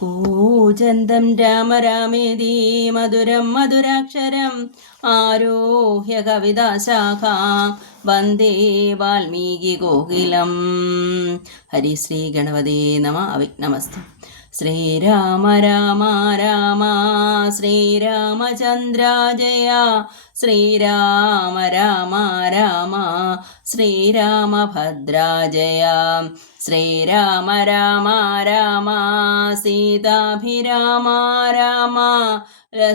കൂജന്തം രാമ രാമേതി മധുരം മധുരാക്ഷരം ആരോഹ്യ കവിതാശാഖ വന്ദേ വാൽമീകി കോകിലം. ഹരിശ്രീ ഗണപതേ നമ. അവിഘ്നമസ്തു. ശ്രീരാമ രാമ രാമ ശ്രീരാമചന്ദ്ര ജയ ശ്രീരാമ രാമ രാമ ശ്രീരാമഭദ്ര ജയ ശ്രീരാമ രാമ രാമ സീതാഭിരാമ രാമ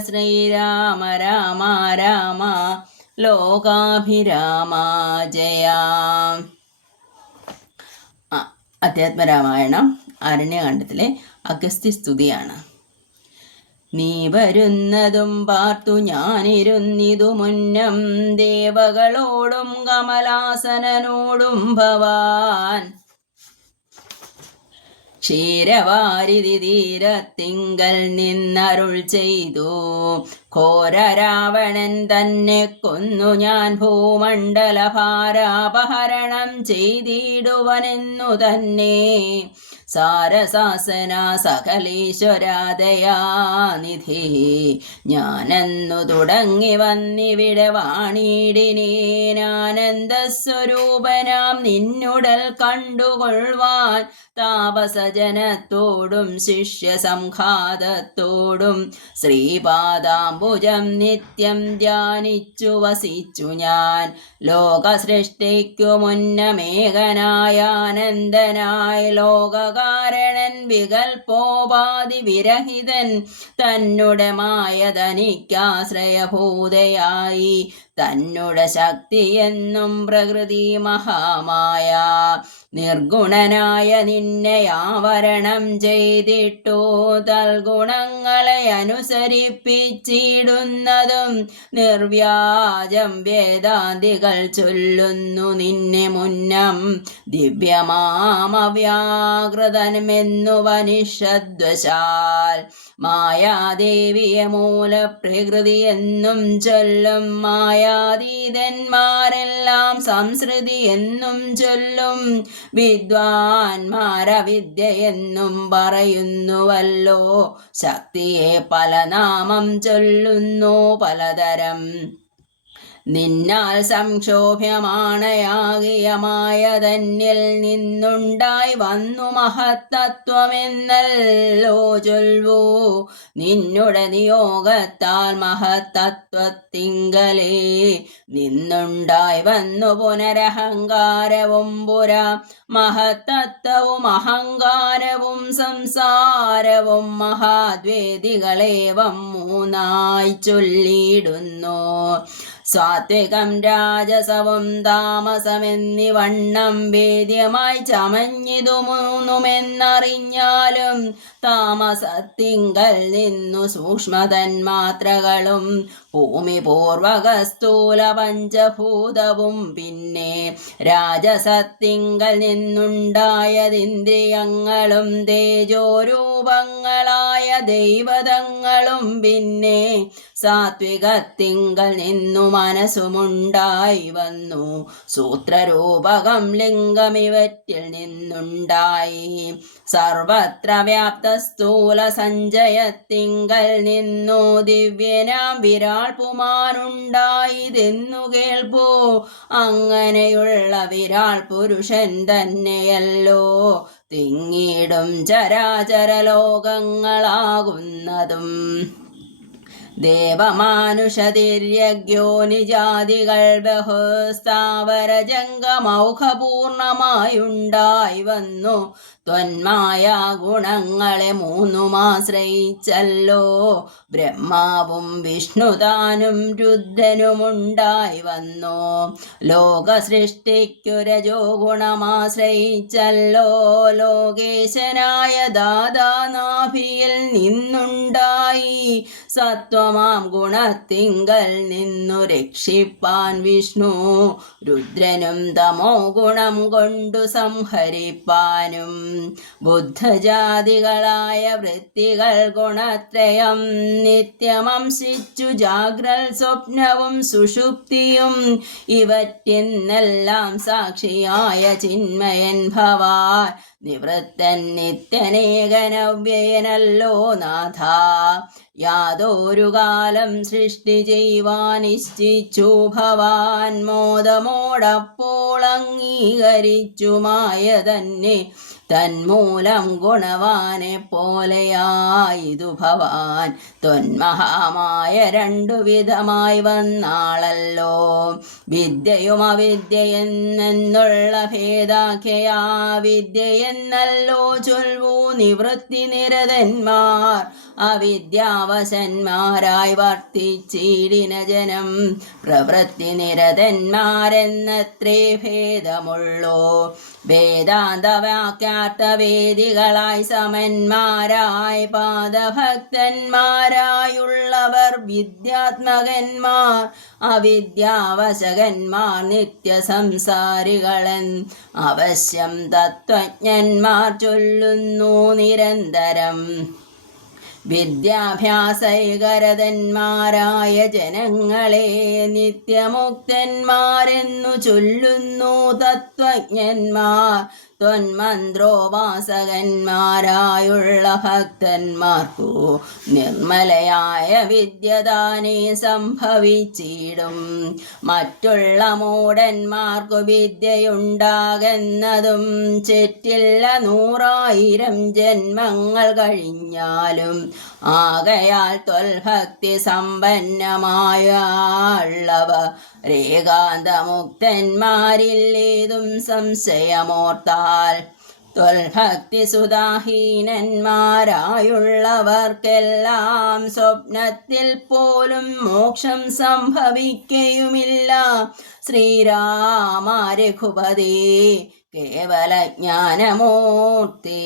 ശ്രീരാമ രാമ രാമ ലോകാഭിരാമ ജയ. അധ്യാത്മരാമായണം അരണ്യകാണ്ഡത്തിലെ അഗസ്ത്യസ്തുതിയാണ്. നീ വരുന്നതും പാർത്തു ഞാനിരുന്നിതു മുന്നം ദേവകളോടും കമലാസനനോടും ഭവാൻ ക്ഷീരവാരിധി തീരത്തിങ്കൽ നിന്നരുൾ ചെയ്തു. ഘോര രാവണൻ തന്നെ കൊന്നു ഞാൻ ഭൂമണ്ഡലഭാരാപഹരണം ചെയ്തിടുവനെന്നു തന്നെ. സാരസാസന സകലേശ്വരാദയാനിധി ഞാനെന്നു തുടങ്ങി വന്നിവിടെ വാണിടിനേനാനന്ദസ്വരൂപനാം നിന്നുടൽ കണ്ടുകൊള്ളുവാൻ താപസജനത്തോടും ശിഷ്യസംഘാതത്തോടും ശ്രീപാദാംബുജം നിത്യം ധ്യാനിച്ചു വസിച്ചു ഞാൻ. ലോകസൃഷ്ടിക്കു മുന്നമേകനായാനന്ദനായി ലോകകാരണൻ വികൽപ്പോപാധി വിരഹിതൻ തന്നുടെ മായതനിക്കാശ്രയഭൂതയായി തന്നുടെ ശക്തിയെന്നും പ്രകൃതി മഹാമായ നിർഗുണനായ നിന്നെ ആവരണം ചെയ്തിട്ടു തൽഗുണങ്ങളെ അനുസരിപ്പിച്ചിടുന്നതും നിർവ്യാജം വേദാന്തികൾ ചൊല്ലുന്നു നിന്നെ മുന്നം. ദിവ്യമാമവ്യാകൃതമെന്നു വനിഷദ്വശാൽ മായാദേവിയെ മൂലപ്രകൃതി എന്നും ചൊല്ലും. മായാതീതന്മാരെല്ലാം സംസൃതി എന്നും ചൊല്ലും. വിദ്വാൻമാരവിദ്യയെന്നും പറയുന്നുവല്ലോ. ശക്തിയെ പല നാമം ചൊല്ലുന്നു പലതരം. നിന്നാൽ സംക്ഷോഭ്യമാണയാകിയമായ തന്നിൽ നിന്നുണ്ടായി വന്നു മഹത്തത്വമെന്നല്ലോ ചൊൽവൂ. നിന്നുടെ നിയോഗത്താൽ മഹത്തത്വത്തിങ്കലേ നിന്നുണ്ടായി വന്നു പുനരഹങ്കാരവും പുരാ. മഹത്തത്വവും അഹങ്കാരവും സംസാരവും മഹാദ്വേദികളേവം മൂന്നായി ചൊല്ലിയിടുന്നു. സാത്വികം രാജസവും താമസമെന്നിവണ്ണം വേദ്യമായി ചമഞ്ഞിതു മൂന്നുമെന്നറിഞ്ഞാലും താമസത്തിങ്കൽ നിന്നു സൂക്ഷ്മതന്മാത്രകളും ഭൂമി പൂർവക സ്ഥൂല പഞ്ചഭൂതവും പിന്നെ രാജസത്തിങ്കൽ നിന്നുണ്ടായതിന്ദ്രിയങ്ങളും തേജോരൂപങ്ങളായ ദൈവതങ്ങളും പിന്നെ സാത്വികത്തിങ്കൽ നിന്നു മനസ്സുമുണ്ടായി വന്നു. സൂത്രരൂപകം ലിംഗമിവറ്റിൽ നിന്നുണ്ടായി. സർവത്ര വ്യാപ്ത സ്ഥൂല സഞ്ചയത്തിങ്കൽ നിന്നു ദിവ്യനാം വിരാൾ പുമാനുണ്ടായതെന്നു കേൾപ്പൂ. അങ്ങനെയുള്ള വിരാൾ പുരുഷൻ തന്നെയല്ലോ തിങ്ങിടും ചരാചര ലോകങ്ങളാകുന്നതും. ദേവമാനുഷതിര്യഗ്യോനിജാതികൾ ബഹുസ്ഥാവര ജംഗമൗഖപൂർണമായുണ്ടായി വന്നു. ത്വന്മായ ഗുണങ്ങളെ മൂന്നുമാശ്രയിച്ചല്ലോ ബ്രഹ്മാവും വിഷ്ണുതാനും രുദ്രനുമുണ്ടായി വന്നു. ലോകസൃഷ്ടിക്കു രജോ ഗുണമാശ്രയിച്ചല്ലോ ലോകേശനായ ദാദാനാഭിയിൽ നിന്നുണ്ടായി. സത്വമാം ഗുണത്തിങ്കൽ നിന്നു രക്ഷിപ്പാൻ വിഷ്ണു രുദ്രനും തമോ ഗുണം കൊണ്ടു സംഹരിപ്പാനും ബുദ്ധജാതികളായ വൃത്തികൾ ഗുണത്രയം നിത്യമംശിച്ചു ജാഗ്രൽ സ്വപ്നവും സുഷുപ്തിയും ഇവറ്റിന്നെല്ലാം സാക്ഷിയായ ചിന്മയൻ ഭവാൻ നിവൃത്തൻ നിത്യനേകനവ്യയനല്ലോ നാഥ. യാതൊരു കാലം സൃഷ്ടി ചെയ്യുവാനിശ്ചിച്ചു ഭവാൻ മോദമോടപ്പോൾ അംഗീകരിച്ചുമായ തന്നെ തന്മൂലം ഗുണവാനെ പോലെയായിതു ഭവാൻ തൊന്മഹാമായ രണ്ടു വിധമായി വന്നാളല്ലോ. വിദ്യയും അവിദ്യയെന്നുള്ള ഭേദാഖ്യയാ വിദ്യയെന്നല്ലോ ചൊൽവൂ നിവൃത്തി നിരതന്മാർ അവിദ്യാവശന്മാരായി വർത്തിച്ചിടിന ജനം. പ്രവൃത്തി നിരതന്മാരെന്നത്രേ ഭേദമുള്ളൂ. വേദാന്തവാക്യാർത്ഥവേദികളായി സമന്മാരായി പാദഭക്തന്മാരായുള്ളവർ വിദ്യാത്മകന്മാർ അവിദ്യാവശകന്മാർ നിത്യസംസാരികളൻ അവശ്യം തത്വജ്ഞന്മാർ ചൊല്ലുന്നു നിരന്തരം. വിദ്യാഭ്യാസൈകരതന്മാരായ ജനങ്ങളെ നിത്യമുക്തന്മാരെന്നു ചൊല്ലുന്നു തത്വജ്ഞന്മാർ. ത്വന്മന്ത്രോപാസകന്മാരായുള്ള ഭക്തന്മാർക്കു നിർമ്മലയായ വിദ്യദാനേ സംഭവിച്ചിടും. മറ്റുള്ള മൂഢന്മാർക്കു വിദ്യയുണ്ടാകുന്നതും ചെറ്റില്ല 100,000 ജന്മങ്ങൾ കഴിഞ്ഞാലും. ആകയാൽ ത്വൽഭക്തി സമ്പന്നമായുള്ളവ രേകാന്തമുക്തന്മാരില്ലേതും സംശയമോർത്താൽ. ത്വൽഭക്തി സുധാഹീനന്മാരായുള്ളവർക്കെല്ലാം സ്വപ്നത്തിൽ പോലും മോക്ഷം സംഭവിക്കയുമില്ല. ശ്രീരാമ രഘുപതി കേവല ജ്ഞാനമൂർത്തി.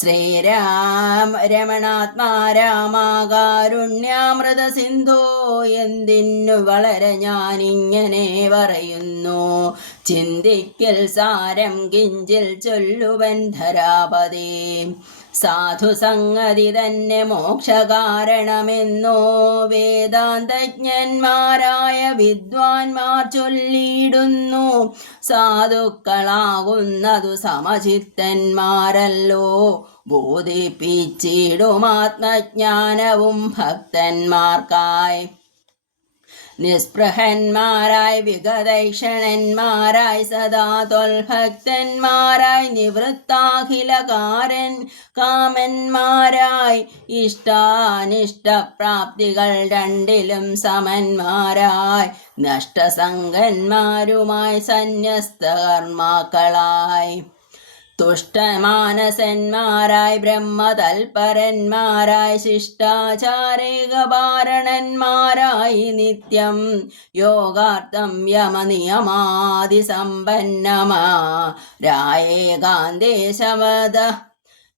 ശ്രീരാം രമണാത്മാ രാമ കാരുണ്യാമൃത സിന്ധോ. എന്തിനു വളരെ ഞാനിങ്ങനെ പറയുന്നു ചിന്തിക്കൽ സാരം കിഞ്ചിൽ ചൊല്ലുവൻ ധരാപതി. സാധുസംഗതി തന്നെ മോക്ഷകാരണമെന്നോ വേദാന്തജ്ഞന്മാരായ വിദ്വാൻമാർ ചൊല്ലിയിടുന്നു. സാധുക്കളാകുന്നതു സമചിത്തന്മാരല്ലോ ബോധിപ്പിച്ചിടും ആത്മജ്ഞാനവും ഭക്തന്മാർക്കായി. നിസ്പൃഹന്മാരായി വിഗതൈക്ഷണന്മാരായി സദാ ത്വൽഭക്തന്മാരായി നിവൃത്താഖിലകാരൻ കാമന്മാരായി ഇഷ്ടാനിഷ്ടപ്രാപ്തികൾ രണ്ടിലും സമന്മാരായി നഷ്ടസംഗന്മാരുമായി സന്യസ്തകർമാക്കളായി. തുഷ്ടമാനസന്മാരായി ബ്രഹ്മതൽപരന്മാരായി ശിഷ്ടാചാരേകപാരണന്മാരായി നിത്യം യോഗാർത്ഥം യമനിയമാദിസമ്പന്നമാരായേകാന്തേ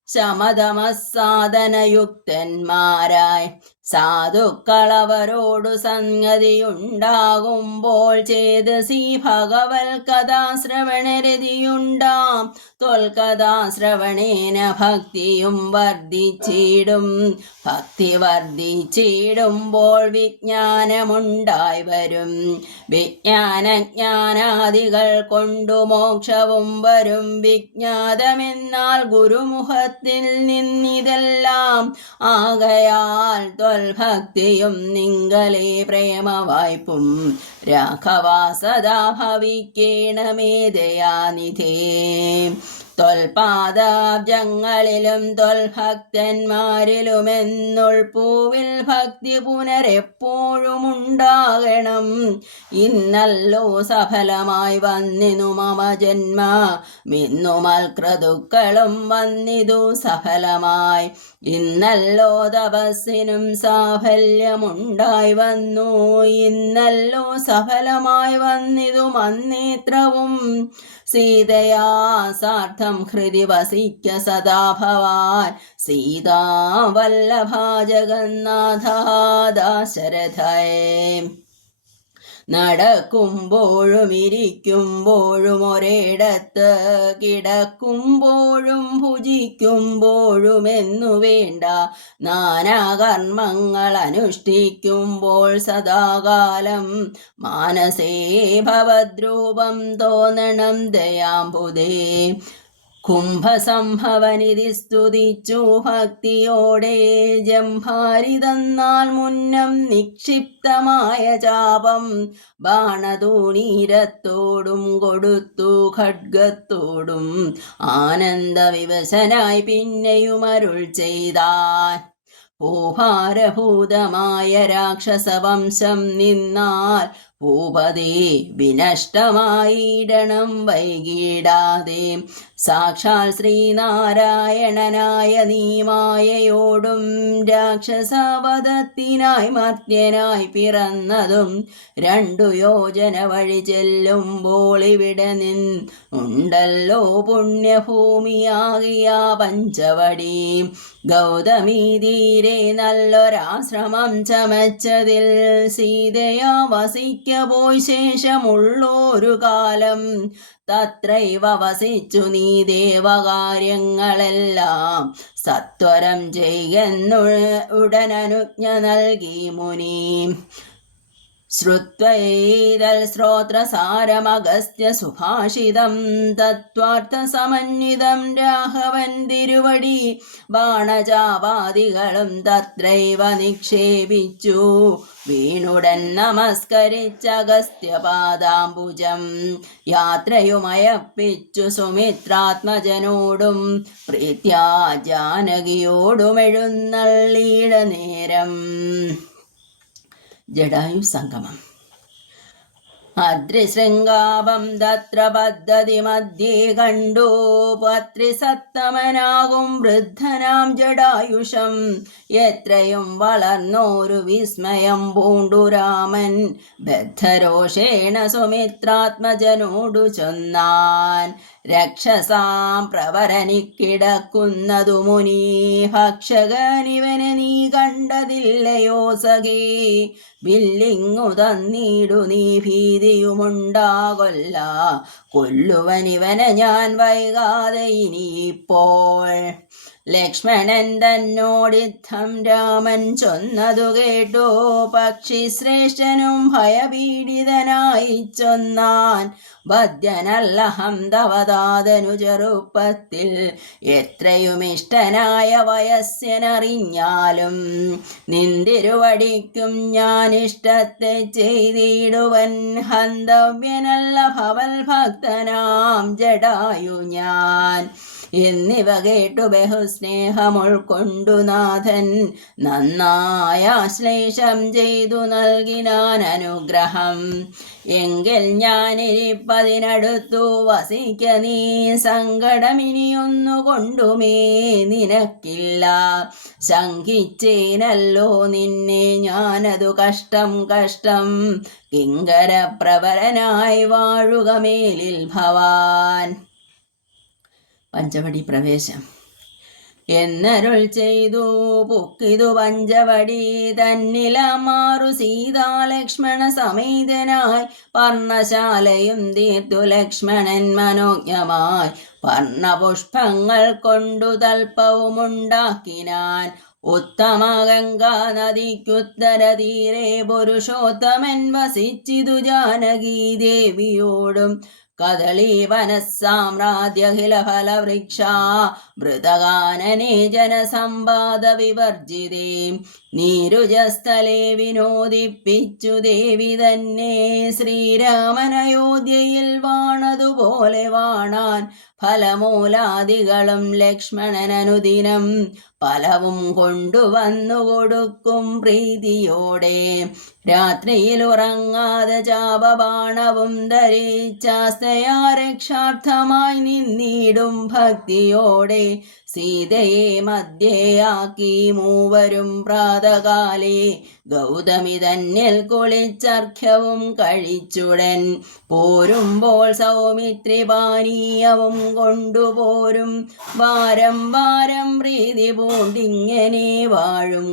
ശമതമസാധനയുക്തന്മാരായി. സാധുക്കളവരോടു സംഗതിയുണ്ടാകുമ്പോൾ ചേതസി ഭഗവൽ കഥാശ്രവണരതിയുണ്ടാം. ത്വൽകഥാശ്രവണേന ഭക്തിയും വർദ്ധിച്ചിടും. ഭക്തി വർദ്ധിച്ചിടുമ്പോൾ വിജ്ഞാനമുണ്ടായി വരും. വിജ്ഞാനജ്ഞാനാദികൾ കൊണ്ടു മോക്ഷവും വരും. വിജ്ഞാതമെന്നാൽ ഗുരുമുഖത്തിൽ നിന്നിതെല്ലാം. ആകയാൽ ത്വൽഭക്തിയും നിങ്കലേ പ്രേമവായ്പും രാഘവ സദാ ഭവിക്കേണമേ ദയാനിധേ. ത്വൽപാദാബ്ജങ്ങളിലും ത്വൽഭക്തന്മാരിലുമെന്നുൾപ്പൂവിൽ ഭക്തി പുനരെപ്പോഴും ഉണ്ടാകണം. ഇന്നല്ലോ സഫലമായി വന്നിനു മമ ജന്മ മിന്നുമൽക്രതുക്കളും വന്നിതു സഫലമായി. ഇന്നല്ലോ തപസ്സിനും സാഫല്യമുണ്ടായി വന്നു. ഇന്നല്ലോ സഫലമായി വന്നിതു മന്നേത്രവും. സീതയാ സാർത്ഥം ഹൃദി വസിക്ക സദാ ഭവാൻ. സീതാവല്ലഭ ജഗന്നാഥ ദാശരഥേ. നടക്കുമ്പോഴും ഇരിക്കുമ്പോഴും ഒരിടത്ത് കിടക്കുമ്പോഴും ഭുജിക്കുമ്പോഴും എന്നു വേണ്ട നാനാകർമ്മങ്ങൾ അനുഷ്ഠിക്കുമ്പോൾ സദാകാലം മാനസേ ഭവദ്രൂപം തോന്നണം ദയാംബുദേ. കുംഭസംഭവനിധി സ്തുതിച്ചു ഭക്തിയോടെ ജംഭാരി തന്നാൽ മുന്നം നിക്ഷിപ്തമായ ചാപം ബാണതൂണീരത്തോടും കൊടുത്തു ഖഡ്ഗത്തോടും ആനന്ദവിവശനായി പിന്നെയും അരുൾ ചെയ്താൻ. ഭൂഭാരഭൂതമായ രാക്ഷസവംശം നിന്നാൽ ഭൂപതി വിനഷ്ടമായിടണം വൈകിടാതെ. സാക്ഷാൽ ശ്രീനാരായണനായ നീമായയോടും രാക്ഷസവധത്തിനായി മർത്യനായി പിറന്നതും 2 യോജന വഴി ചെല്ലുമ്പോൾ ഇവിടെ ഉണ്ടല്ലോ പുണ്യഭൂമിയാകിയ പഞ്ചവടി. ഗൗതമീ തീരെ നല്ലൊരാശ്രമം ചമച്ചതിൽ സീതയാ വസിക്കപോയി ശേഷമുള്ളൊരു കാലം തത്രൈവ വസിച്ചു നീ ദേവകാര്യങ്ങളെല്ലാം സത്വരം ചെയ്യുന്നുടനനുജ്ഞ നൽകി മുനി. ശ്രുത്വൈതൽ ശ്രോത്രസാരമഗസ്ത്യ സുഭാഷിതം തത്വാർത്ഥസമന്വിതം രാഘവൻ തിരുവടി ബാണചാപാദികളും തത്രൈവ നിക്ഷേപിച്ചു വീണുടൻ നമസ്കരിച്ചഗസ്ത്യപാദാംബുജം. യാത്രയുമയപ്പിച്ചു സുമിത്രാത്മജനോടും പ്രീത്യാ ജാനകിയോടും എഴുന്നള്ളീട നേരം. ജടായു സംഗമം. അദ്രിശൃംഗാപം തത്ര പദ്ധതി മധ്യേ കണ്ടു പത്രിസത്തമനാകും വൃദ്ധനാം ജടായുഷം. എത്രയും വളർന്നോരു വിസ്മയം പൂണ്ടു രാമൻ ബദ്ധരോഷേണ സുമിത്രാത്മജനോടു ചൊന്നാൻ. രക്ഷസാം പ്രവരനിക്കിടക്കുന്നതു മുനി ഭക്ഷകനിവനെ നീ കണ്ടതില്ലയോ സഖേ. വില്ലിങ്ങു തന്നീടു നീ ഭീതിയുമുണ്ടാകൊല്ല കൊല്ലുവനിവനെ ഞാൻ വൈകാതെ ഇനിയിപ്പോൾ. ലക്ഷ്മണൻ തന്നോടിത്തം രാമൻ ചൊന്നതു കേട്ടു പക്ഷിശ്രേഷ്ഠനും ഭയപീഡിതനായി ചൊന്നാൻ. ബദ്ധ്യനല്ലഹം തവതാതനു ചെറുപ്പത്തിൽ എത്രയും ഇഷ്ടനായ വയസ്യനറിഞ്ഞാലും നിന്തിരുവടിക്കും ഞാൻ ഇഷ്ടത്തെ ചെയ്തിടുവൻ. ഹന്തവ്യനല്ല ഭവൽ ഭക്തനാം ജടായു ഞാൻ. എന്നിവ കേട്ടു ബഹുസ്നേഹമുൾക്കൊണ്ടു നാഥൻ നന്നായ ആശ്ലേഷം ചെയ്തു നൽകിനാൻ അനുഗ്രഹം. എങ്കിൽ ഞാനിരിപ്പതിനടുത്തു വസിക്ക നീ സങ്കടമിനിയൊന്നു കൊണ്ടുമേ നിനക്കില്ല. ശങ്കിച്ചേനല്ലോ നിന്നെ ഞാനതു കഷ്ടം കഷ്ടം കിങ്കരപ്രവരനായി വാഴുക മേലിൽ ഭവാൻ. പഞ്ചവടി പ്രവേശം. എന്നരുൾ ചെയ്തു പൊക്കിതു പഞ്ചവടി തന്നിലമാറു സീതാലക്ഷ്മണ സമേതനായി. പർണശാലയും തീർത്തു ലക്ഷ്മണൻ മനോജ്ഞമായി പർണപുഷ്പങ്ങൾ കൊണ്ടു തൽപ്പവുമുണ്ടാക്കിനാൻ. ഉത്തമ ഗംഗാ നദിക്കുത്തര തീരെ പുരുഷോത്തമൻ വസിച്ചിതു ജാനകീ ദേവിയോടും. കദളീ വനസാമ്രാജ്യഖില ഫലവൃക്ഷാ മൃതകാനനേ ജനസമ്പാദ വിവർജിതേ. നീരുജസ്ഥലേ വിനോദിപ്പിച്ചു ദേവി തന്നെ ശ്രീരാമനയോധ്യയിൽ വാണതുപോലെ വാണാൻ. ഫലമൂലാദികളും ലക്ഷ്മണനനുദിനം പലവും കൊണ്ടുവന്നു കൊടുക്കും പ്രീതിയോടെ. രാത്രിയിൽ ഉറങ്ങാതെ ചാപബാണവും ധരിച്ചാസ്തയാ രക്ഷാർത്ഥമായി നിന്നിടും ഭക്തിയോടെ. സീതയെ മധ്യയാക്കി മൂവരും പ്രാതകാലേ ഗൗതമി തന്നിൽ കുളിച്ചർഘ്യവും കഴിച്ചുടൻ. പോരുമ്പോൾ സൗമിത്രി പാനീയവും കൊണ്ടുപോരും. വാരം വാരം പ്രീതി പൂണ്ടിങ്ങനെ വാഴും